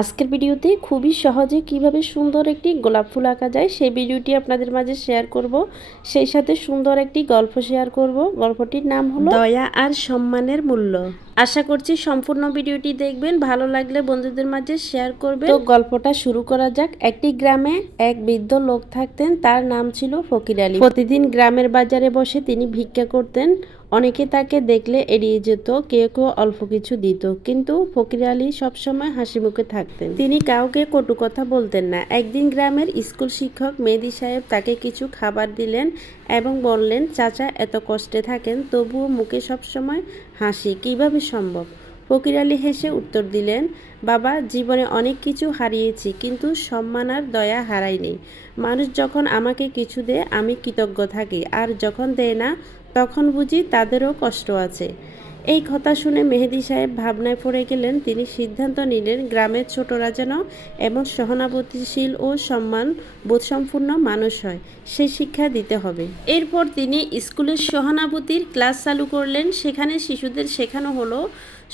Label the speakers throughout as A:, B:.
A: আজকের ভিডিওতে খুবই সহজে কীভাবে সুন্দর একটি গোলাপ ফুল আঁকা যায় সেই ভিডিওটি আপনাদের মাঝে শেয়ার করব। সেই সাথে সুন্দর একটি গল্প শেয়ার করব। গল্পটির নাম হলো দয়া আর সম্মানের মূল্য। আশা করছি সম্পূর্ণ ভিডিওটি দেখবেন। ভালো লাগলে বন্ধুদের মাঝে শেয়ার করবে তো গল্পটা শুরু করা যাক। একটি গ্রামে এক বৃদ্ধ লোক থাকতেন। তার নাম ছিল ফকির আলী। প্রতিদিন গ্রামের বাজারে বসে তিনি ভিক্ষা করতেন। অনেকে তাকে দেখলে এড়িয়ে যেত, কেউ কেউ অল্প কিছু দিত। কিন্তু ফকির আলী সবসময় হাসি মুখে থাকতেন। তিনি কাউকে কটু কথা বলতেন না। একদিন গ্রামের স্কুল শিক্ষক মেহেদি সাহেব তাকে কিছু খাবার দিলেন এবং বললেন, চাচা, এত কষ্টে থাকেন, তবুও মুখে সবসময় হাসি। কীভাবে সম্ভব? ফকির আলী হেসে উত্তর দিলেন, বাবা, জীবনে অনেক কিছু হারিয়েছি, কিন্তু সম্মান আর দয়া হারাইনি। মানুষ যখন আমাকে কিছু দেয়, আমি কৃতজ্ঞ থাকি, আর যখন দেয় না, তখন বুঝি তাদেরও কষ্ট আছে। এই কথা শুনে মেহেদি সাহেব ভাবনায় পড়ে গেলেন, তিনি সিদ্ধান্ত নিলেন গ্রামের ছোটরা যেন এমন সহানুভূতিশীল ও সম্মান বোধসম্পূর্ণ মানুষ হয় সেই শিক্ষা দিতে হবে। এরপর তিনি স্কুলের সহানুভূতির ক্লাস চালু করলেন, সেখানে শিশুদের শেখানো হলো,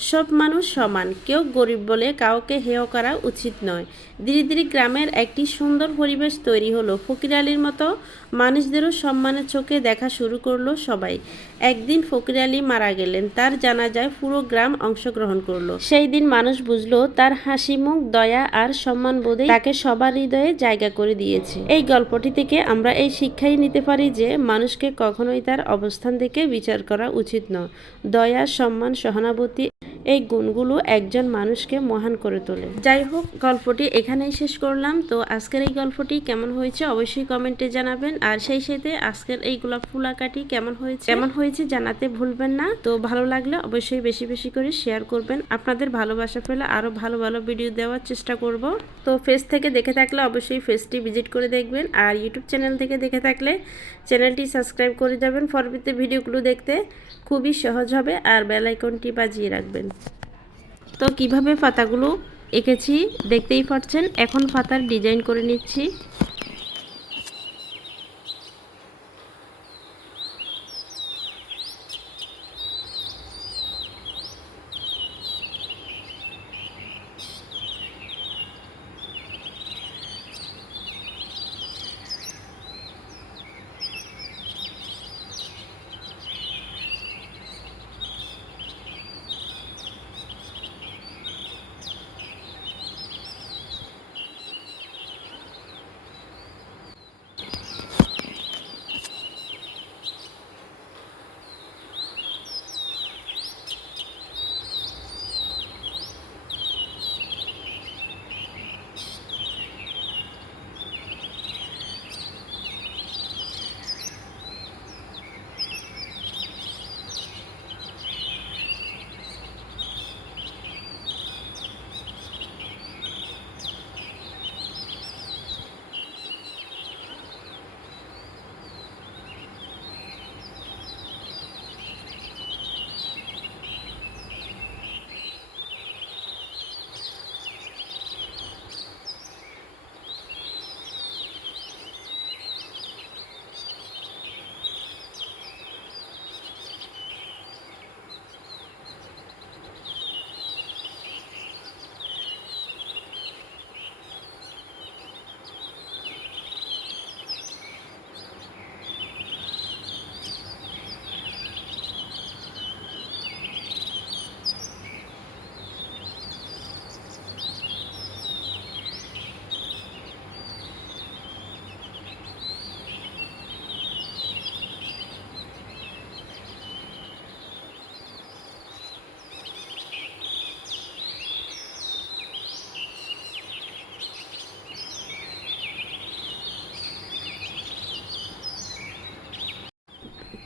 A: সব মানুষ সমান, কেউ গরিব বলে কাউকে হেয় করা উচিত নয়। ধীরে ধীরে গ্রামের একটি সুন্দর পরিবেশ তৈরি হলো, ফকির আলীর মতো মানুষদেরও সম্মানের চোখে দেখা শুরু করল সবাই। একদিন ফকির আলী মারা গেলেন, তার জানাজায় পুরো গ্রাম অংশগ্রহণ করল। সেই দিন মানুষ বুঝলো, তার হাসি, মুখ, দয়া আর সম্মান বোধে তাকে সবার হৃদয়ে জায়গা করে দিয়েছে। এই গল্পটি থেকে আমরা এই শিক্ষাই নিতে পারি যে, মানুষকে কখনোই তার অবস্থান থেকে বিচার করা উচিত নয়। দয়া, সম্মান, সহানুভূতি এই গুণগুলো একজন মানুষকে মহান করে তোলে। যাই হোক, গল্পটি এখানেই শেষ করলাম। তো আজকের এই গল্পটি কেমন হয়েছে অবশ্যই কমেন্টে জানাবেন। আর সেই সাথে আজকের এই গোলাপ ফুল আঁকাটি কেমন হয়েছে? কেমন হয়েছে জানাতে ভুলবেন না। তো ভালো লাগলে অবশ্যই বেশি বেশি করে শেয়ার করবেন। আপনাদের ভালোবাসা পেলে আরও ভালো ভালো ভিডিও দেওয়ার চেষ্টা করব। তো ফেস থেকে দেখে থাকলে অবশ্যই ফেসটি ভিজিট করে দেখবেন। আর ইউটিউব চ্যানেল থেকে দেখে থাকলে চ্যানেলটি সাবস্ক্রাইব করে যাবেন। পরবর্তী ভিডিওগুলো দেখতে খুবই সহজ হবে। আর বেল আইকনটি বাজিয়ে রাখবেন। তো কীভাবে পাতাগুলো এঁকেছি দেখতেই পাচ্ছেন এখন পাতার ডিজাইন করে নিচ্ছি।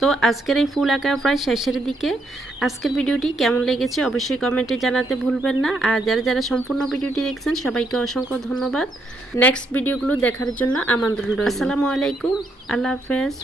A: তো আজকের এই ফুল আঁকা প্রায় শেষের দিকে। আজকের ভিডিওটি কেমন লেগেছে অবশ্যই কমেন্টে জানাতে ভুলবেন না। আর যারা যারা সম্পূর্ণ ভিডিওটি দেখছেন সবাইকে অসংখ্য ধন্যবাদ। নেক্সট ভিডিওগুলো দেখার জন্য আমন্ত্রণ রইল। আসসালামু আলাইকুম। আল্লাহ হাফেজ।